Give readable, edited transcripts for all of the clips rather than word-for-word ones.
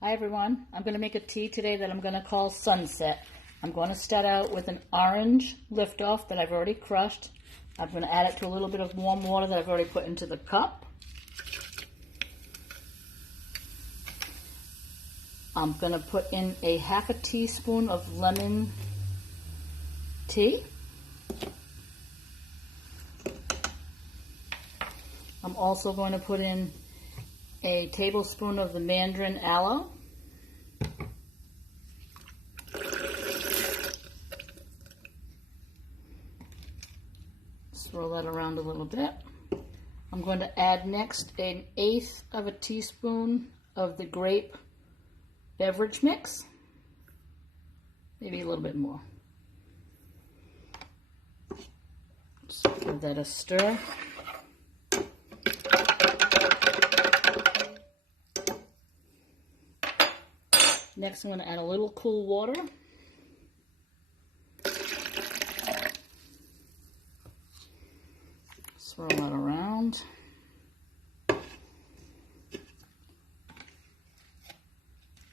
Hi everyone, I'm going to make a tea today that I'm going to call Sunset. I'm going to start out with an orange lift-off that I've already crushed. I'm going to add it to a little bit of warm water that I've already put into the cup. I'm going to put in a half a teaspoon of lemon tea. I'm also going to put in a tablespoon of the mandarin aloe. Swirl that around a little bit. I'm going to add next 1/8 of a teaspoon of the grape beverage mix. Maybe a little bit more. Just give that a stir. Next, I'm going to add a little cool water. Swirl that around.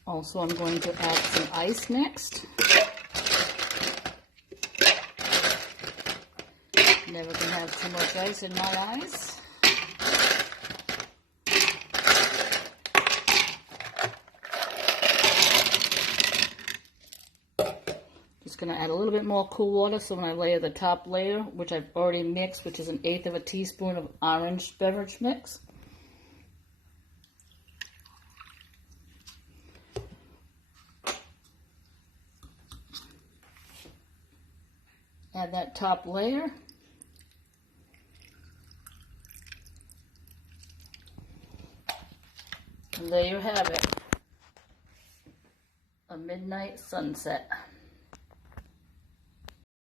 Also, I'm going to add some ice next. Never can have too much ice in my eyes. Just going to add a little bit more cool water so when I layer the top layer, which I've already mixed, which is 1/8 of a teaspoon of orange beverage mix. Add that top layer. And there you have it. A midnight sunset.